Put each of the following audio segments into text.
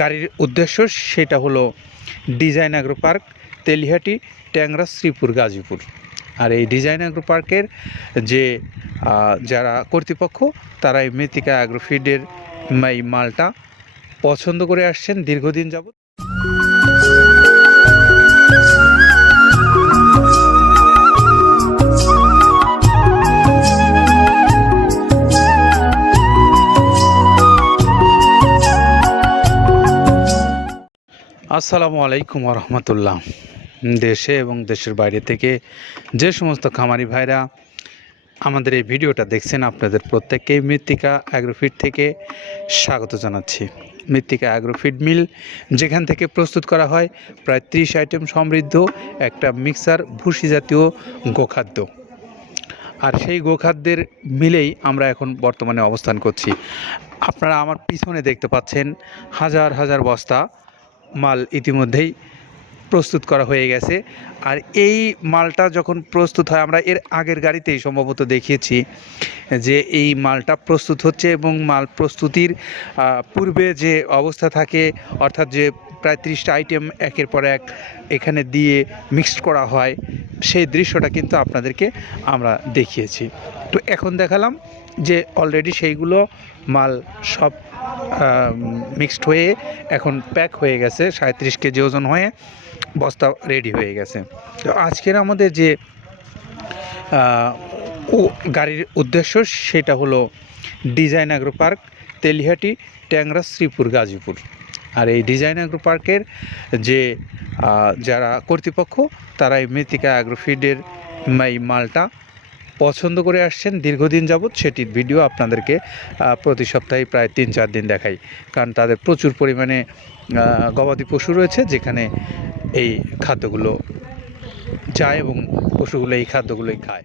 গাড়ির উদ্দেশ্য সেটা হলো ডিজাইন অ্যাগ্রো পার্ক, তেলিহাটি, ট্যাংরা, শ্রীপুর, গাজীপুর। আর এই ডিজাইন অ্যাগ্রো পার্কের যে যারা কর্তৃপক্ষ তারা এই মৃত্তিকা অ্যাগ্রোফিডের এই মালটা পছন্দ করে আসছেন দীর্ঘদিন যাবত আসসালামু আলাইকুম রহমতুল্লাহ দেশে এবং দেশের বাইরে থেকে যে সমস্ত খামারি ভাইরা আমাদের এই ভিডিওটা দেখছেন, আপনাদের প্রত্যেককেই মৃত্তিকা অ্যাগ্রোফিড থেকে স্বাগত জানাচ্ছি। মৃত্তিকা অ্যাগ্রোফিড মিল যেখান থেকে প্রস্তুত করা হয়, প্রায় ত্রিশ আইটেম সমৃদ্ধ, একটা মিক্সার ভুসি জাতীয় গোখাদ্য। আর সেই গোখাদ্যের মিলেই আমরা এখন বর্তমানে অবস্থান করছি। আপনারা আমার পিছনে দেখতে পাচ্ছেন হাজার হাজার বস্তা মাল ইতিমধ্যেই প্রস্তুত করা হয়ে গেছে। আর এই মালটা যখন প্রস্তুত হয়, আমরা এর আগের গাড়িতেই সম্ভবত দেখিয়েছি যে এই মালটা প্রস্তুত হচ্ছে এবং মাল প্রস্তুতির পূর্বে যে অবস্থা থাকে, অর্থাৎ যে প্রায় ত্রিশটা আইটেম একের পর এক এখানে দিয়ে মিক্সড করা হয়, সেই দৃশ্যটা কিন্তু আপনাদেরকে আমরা দেখিয়েছি। তো এখন দেখালাম যে অলরেডি সেইগুলো মাল সব মিক্সড হয়ে এখন প্যাক হয়ে গেছে সাঁত্রিশ কেজি ওজন হয়ে বস্তা রেডি হয়ে গেছে। তো আজকের আমাদের যে গাড়ির উদ্দেশ্য সেটা হলো ডিজাইন অ্যাগ্রো পার্ক, তেলিহাটি, ট্যাংরা, শ্রীপুর, গাজীপুর। আর এই ডিজাইন অ্যাগ্রো পার্কের যে যারা কর্তৃপক্ষ তারা এই মৃত্তিকা অ্যাগ্রোফিডের এই মালটা পছন্দ করে আসছেন দীর্ঘদিন যাবৎ সেটির ভিডিও আপনাদেরকে প্রতি সপ্তাহে প্রায় তিন চার দিন দেখাই। কারণ তাদের প্রচুর পরিমাণে গবাদি পশু রয়েছে যেখানে এই খাদ্যগুলো যায় এবং পশুগুলো এই খাদ্যগুলোই খায়।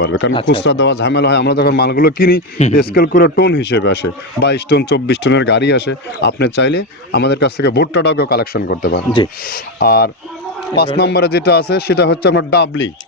পারবে। কারণ আচ্ছা, খুচরা দেওয়া ঝামেলা হয় আমরা যখন মালগুলো কিনি স্কেল করে টোন হিসেবে আসে বাইশ টন চব্বিশ টনের গাড়ি আসে আপনি চাইলে আমাদের কাছ থেকে ভুট্টাটাও কেউ কালেকশন করতে পারেন। জি। আর পাঁচ নম্বরে যেটা আছে সেটা হচ্ছে আপনার ডাবলি। আচ্ছা আচ্ছা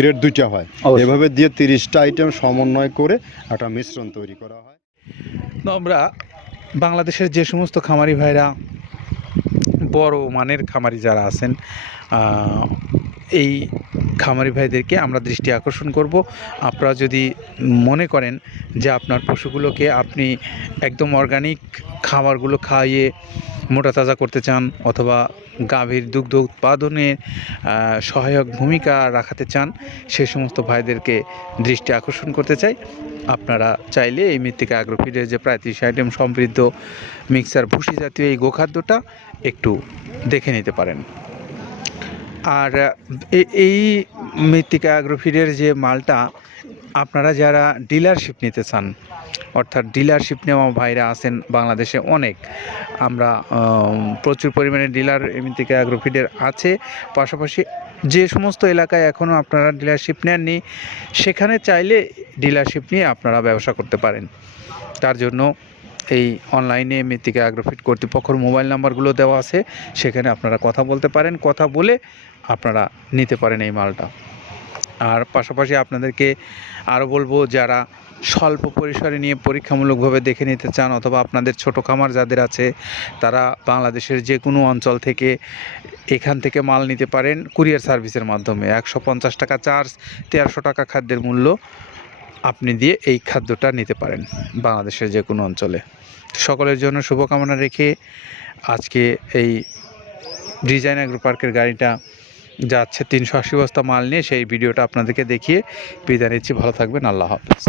গ্রেড দুইটা হয়। এভাবে দিয়ে তিরিশটা আইটেম সমন্বয় করে একটা মিশ্রণ তৈরি করা হয়। আমরা বাংলাদেশের যে সমস্ত খামারি ভাইরা বড় মানের খামারি যারা আছেন এই খামারি ভাইদেরকে আমরা দৃষ্টি আকর্ষণ করব। আপনারা যদি মনে করেন যে আপনার পশুগুলোকে আপনি একদম অর্গানিক খাবারগুলো খাইয়ে মোটা তাজা করতে চান অথবা গাভীর দুগ্ধ উৎপাদনে সহায়ক ভূমিকা রাখাতে চান, সে সমস্ত ভাইদেরকে দৃষ্টি আকর্ষণ করতে চাই। আপনারা চাইলে এই মৃত্তিকা অ্যাগ্রোফিডের যে প্রায় তিরিশ আইটেম সমৃদ্ধ মিক্সার ভুসি জাতীয় এই গোখাদ্যটা একটু দেখে নিতে পারেন। আর এই মৃত্তিকা অ্যাগ্রোফিডের যে মালটা, আপনারা যারা ডিলারশিপ নিতে চান, অর্থাৎ ডিলারশিপ নেওয়া ভাইরা আছেন বাংলাদেশে অনেক, আমরা প্রচুর পরিমাণে ডিলার মৃত্তিকা অ্যাগ্রোফিডের আছে। পাশাপাশি যে সমস্ত এলাকায় এখনও আপনারা ডিলারশিপ নেননি, সেখানে চাইলে ডিলারশিপ নিয়ে আপনারা ব্যবসা করতে পারেন। তার জন্য এই অনলাইনে মৃত্তিকা অ্যাগ্রোফিট কর্তৃপক্ষর মোবাইল নাম্বারগুলো দেওয়া আছে। সেখানে আপনারা কথা বলতে পারেন, কথা বলে আপনারা নিতে পারেন এই মালটা। আর পাশাপাশি আপনাদেরকে আরও বলব, যারা স্বল্প পরিসরে নিয়ে পরীক্ষামূলকভাবে দেখে নিতে চান অথবা আপনাদের ছোট খামার যাদের আছে, তারা বাংলাদেশের যে কোনো অঞ্চল থেকে এখান থেকে মাল নিতে পারেন কুরিয়ার সার্ভিসের মাধ্যমে। একশো পঞ্চাশ টাকা চার্জ তেরোশো টাকা খাদ্যের মূল্য আপনি দিয়ে এই খাদ্যটা নিতে পারেন বাংলাদেশের যে কোনো অঞ্চলে। সকলের জন্য শুভকামনা রেখে আজকে এই ডিজাইন অ্যাগ্রো পার্কের গাড়িটা যাচ্ছে তিনশো আশি বস্তা মাল নিয়ে, সেই ভিডিওটা আপনাদেরকে দেখিয়ে বিদায় নিচ্ছি। ভালো থাকবেন, আল্লাহ হাফেজ।